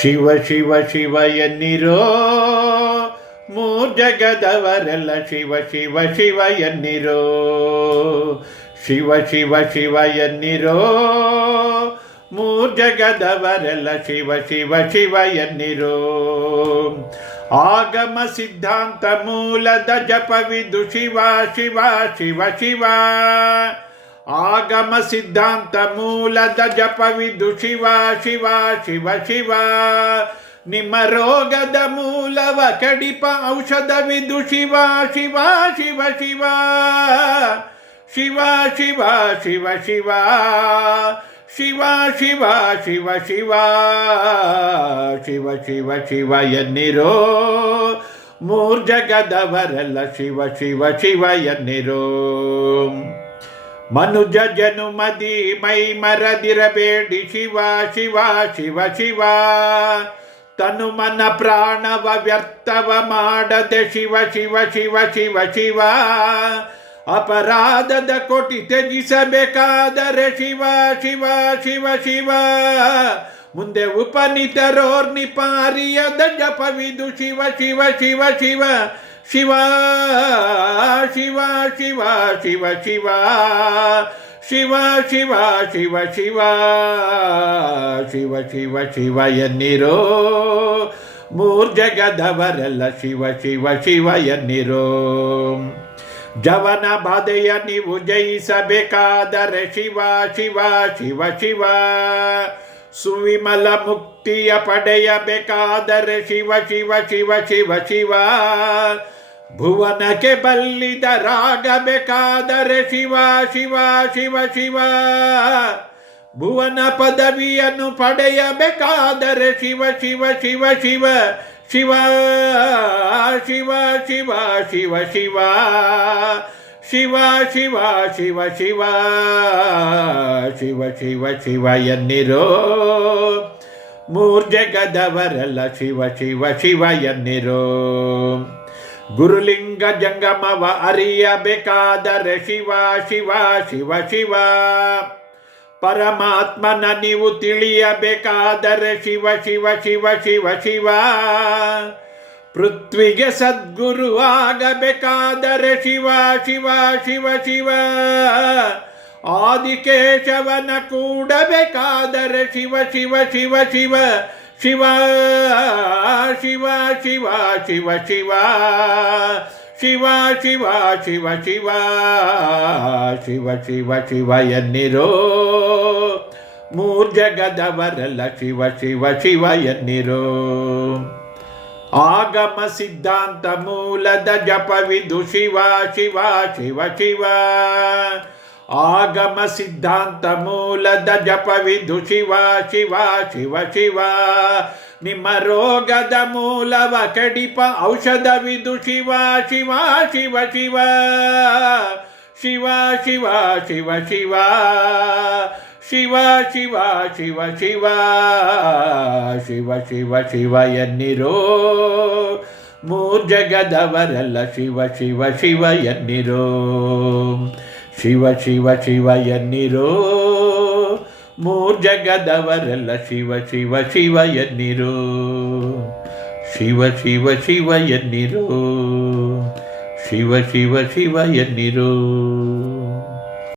ಶಿವ ಶಿವ ಶಿವ ಎನ್ನಿರೋ ಮೂರ್ಜಗದವರೆಲ್ಲ ಶಿವ ಶಿವ ಶಿವ ಎನ್ನಿರೋ. ಶಿವ ಶಿವ ಶಿವ ಎನ್ನಿರೋ ಮೂರ್ಜಗದವರೆಲ್ಲ ಶಿವ ಶಿವ ಶಿವ ಎನ್ನಿರೋ. ಆಗಮ ಸಿದ್ಧಾಂತ ಮೂಲದ ಜಪವಿದು ಶಿವ ಶಿವ ಶಿವ ಶಿವ. ಆಗಮ ಸಿದ್ಧಾಂತ ಮೂಲದ ಜಪವಿದು ಶಿವ ಶಿವ ಶಿವ ಶಿವ. ನಿಮ್ಮ ರೋಗದ ಮೂಲವ ಕಡಿಪ ಔಷಧವಿದು ಶಿವ ಶಿವ ಶಿವ ಶಿವ. ಶಿವ ಶಿವ ಶಿವ ಶಿವ. ಶಿವ ಶಿವ ಶಿವ ಶಿವ. ಶಿವ ಶಿವ ಶಿವ ಎನ್ನಿರೋ ಮೂರ್ಜಗದವರೆಲ್ಲ ಶಿವ ಶಿವ ಶಿವ ಎನ್ನಿರೋ. ಮನುಜ ಜನುಮದಿ ಮೈ ಮರದಿರಬೇಡಿ ಶಿವ ಶಿವ ಶಿವ ಶಿವ. ತನು ಮನ ಪ್ರಾಣವ ವ್ಯರ್ಥವ ಮಾಡದೆ ಶಿವ ಶಿವ ಶಿವ ಶಿವ ಶಿವ. ಅಪರಾಧದ ಕೊಟಿ ತ್ಯಜಿಸಬೇಕಾದರೆ ಶಿವ ಶಿವ ಶಿವ ಶಿವ. ಮುಂದೆ ಉಪನಿತರೋರ್ನಿಪಾರಿಯದ ಜಪವಿದು ಶಿವ ಶಿವ ಶಿವ ಶಿವ. ಶಿವ ಶಿವ ಶಿವ ಶಿವ ಶಿವ. ಶಿವ ಶಿವ ಶಿವ ಶಿವ. ಶಿವ ಶಿವ ಶಿವ ಎನ್ನಿರೋ ಮೂರ್ಜಗದವರೆಲ್ಲ ಶಿವ ಶಿವ ಶಿವ ಎನ್ನಿರೋ. ಜವನ ಬಾಧೆಯ ನೀವು ಜಯಿಸಬೇಕಾದರೆ ಶಿವ ಶಿವ ಶಿವ ಶಿವ. ಸುವಿಮಲ ಮುಕ್ತಿಯ ಪಡೆಯಬೇಕಾದರೆ ಶಿವ ಶಿವ ಶಿವ ಶಿವ ಶಿವ. ಭುವನಕ್ಕೆ ಬಲ್ಲಿದರಾಗಬೇಕಾದರೆ ಶಿವ ಶಿವ ಶಿವ ಶಿವ. ಭುವನ ಪದವಿಯನ್ನು ಪಡೆಯಬೇಕಾದರೆ ಶಿವ ಶಿವ ಶಿವ ಶಿವ. ಶಿವ ಶಿವ ಶಿವ ಶಿವ ಶಿವ. ಶಿವ ಶಿವ ಶಿವ ಶಿವ. ಶಿವ ಶಿವ ಶಿವ ಎನ್ನಿರೋ ಮೂರ್ಜಗದವರೆಲ್ಲ ಶಿವ ಶಿವ ಶಿವ ಎನ್ನಿರೋ. ಗುರುಲಿಂಗ ಜಂಗಮವ ಅರಿಯಬೇಕಾದರೆ ಶಿವ ಶಿವ ಶಿವ ಶಿವ. ಪರಮಾತ್ಮನ ನೀವು ತಿಳಿಯಬೇಕಾದರೆ ಶಿವ ಶಿವ ಶಿವ ಶಿವ ಶಿವ. ಪೃಥ್ವಿಗೆ ಸದ್ಗುರು ಆಗಬೇಕಾದರೆ ಶಿವ ಶಿವ ಶಿವ ಶಿವ. ಆದಿಕೇಶವನ ಕೂಡಬೇಕಾದರೆ ಶಿವ ಶಿವ ಶಿವ ಶಿವ. ಶಿವ ಶಿವ ಶಿವ ಶಿವ ಶಿವ. ಶಿವ ಶಿವ ಶಿವ ಶಿವ. ಶಿವ ಶಿವ ಶಿವ ಎನ್ನಿರೋ ಮೂರ್ಜಗದವರೆಲ್ಲ ಶಿವ ಶಿವ ಶಿವ ಎನ್ನಿರೋ. ಆಗಮ ಸಿದ್ಧಾಂತ ಮೂಲದ ಜಪವಿದು ಶಿವ ಶಿವ ಶಿವ ಶಿವ. ಆಗಮ ಸಿದ್ಧಾಂತ ಮೂಲದ ಜಪವಿದು ಶಿವ ಶಿವ ಶಿವ ಶಿವ. ನಿಮ್ಮ ರೋಗದ ಮೂಲವ ಕಡಿಪ ಔಷಧವಿದು ಶಿವ ಶಿವ ಶಿವ ಶಿವ. ಶಿವ ಶಿವ ಶಿವ ಶಿವ. ಶಿವ ಶಿವ ಶಿವ ಶಿವ. ಶಿವ ಶಿವ ಶಿವ ಎನ್ನಿರೋ ಮೂರ್ಜಗದವರೆಲ್ಲ ಶಿವ ಶಿವ ಶಿವ ಎನ್ನಿರೋ. ಶಿವ ಶಿವ ಶಿವ ಎನ್ನಿರೋ ಮೂರ್ಜಗದವರೆಲ್ಲ ಶಿವ ಶಿವ ಶಿವ ಎನ್ನಿರೋ. ಶಿವ ಶಿವ ಶಿವ ಎನ್ನಿರೋ. ಶಿವ ಶಿವ ಶಿವ ಎನ್ನಿರೋ.